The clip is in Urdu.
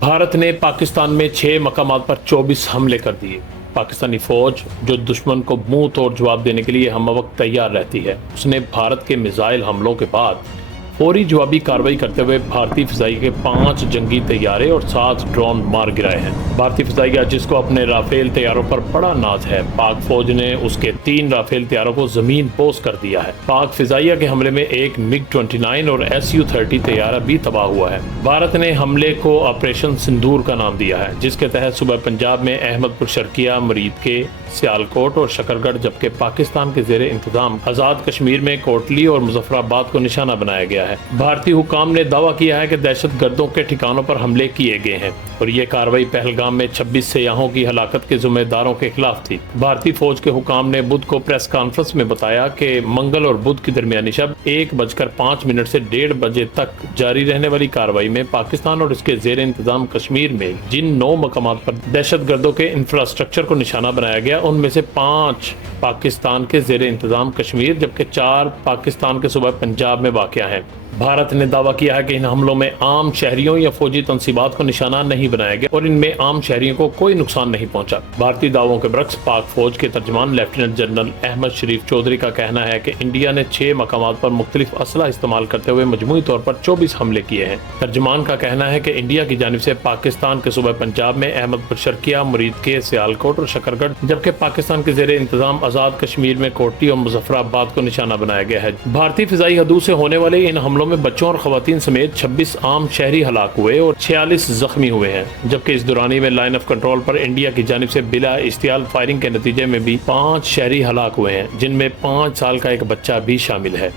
بھارت نے پاکستان میں 6 مقامات پر 24 حملے کر دیے۔ پاکستانی فوج جو دشمن کو منہ توڑ جواب دینے کے لیے ہم وقت تیار رہتی ہے، اس نے بھارت کے میزائل حملوں کے بعد فوری جوابی کارروائی کرتے ہوئے بھارتی فضائیہ کے 5 جنگی طیارے اور 7 ڈرون مار گرائے ہیں۔ بھارتی فضائیہ جس کو اپنے رافیل طیاروں پر بڑا ناز ہے، پاک فوج نے اس کے 3 رافیل طیاروں کو زمین پوش کر دیا ہے۔ پاک فضائیہ کے حملے میں ایک MiG-29 اور Su-30 طیارہ بھی تباہ ہوا ہے۔ بھارت نے حملے کو آپریشن سندور کا نام دیا ہے، جس کے تحت صوبہ پنجاب میں احمد پور شرقیہ، مرید کے، سیالکوٹ اور شکرگڑھ، جبکہ پاکستان کے زیر انتظام آزاد کشمیر میں کوٹلی اور مظفر آباد کو نشانہ بنایا گیا ہے۔ بھارتی حکام نے دعویٰ کیا ہے کہ دہشت گردوں کے ٹھکانوں پر حملے کیے گئے ہیں اور یہ کارروائی پہلگام میں 26 سیاحوں کی ہلاکت کے ذمہ داروں کے خلاف تھی۔ بھارتی فوج کے حکام نے بدھ کو پریس کانفرنس میں بتایا کہ منگل اور بدھ کی درمیانی شب 1:05 سے 1:30 بجے تک جاری رہنے والی کارروائی میں پاکستان اور اس کے زیر انتظام کشمیر میں جن 9 مقامات پر دہشت گردوں کے انفراسٹرکچر کو نشانہ بنایا گیا، ان میں سے 5 پاکستان کے زیر انتظام کشمیر جبکہ 4 پاکستان کے صوبہ پنجاب میں واقع ہیں۔ بھارت نے دعویٰ کیا ہے کہ ان حملوں میں عام شہریوں یا فوجی تنصیبات کو نشانہ نہیں بنایا گیا اور ان میں عام شہریوں کو کوئی نقصان نہیں پہنچا۔ بھارتی دعووں کے برعکس پاک فوج کے ترجمان لیفٹیننٹ جنرل احمد شریف چودھری کا کہنا ہے کہ انڈیا نے 6 مقامات پر مختلف اسلحہ استعمال کرتے ہوئے مجموعی طور پر 24 حملے کیے ہیں۔ ترجمان کا کہنا ہے کہ انڈیا کی جانب سے پاکستان کے صوبہ پنجاب میں احمد پور شرقیہ، مرید کے، سیالکوٹ اور شکرگڑھ، جبکہ پاکستان کے زیر انتظام آزاد کشمیر میں کوٹلی اور مظفر آباد کو نشانہ بنایا گیا ہے۔ بھارتی فضائی حدود سے ہونے والے ان حملوں میں بچوں اور خواتین سمیت 26 عام شہری ہلاک ہوئے اور 46 زخمی ہوئے ہیں، جبکہ اس دورانی میں line of control per India کی جانب سے بلا اشتعال فائرنگ کے نتیجے میں بھی 5 شہری ہلاک ہوئے ہیں، جن میں 5 سال کا ایک بچہ بھی شامل ہے۔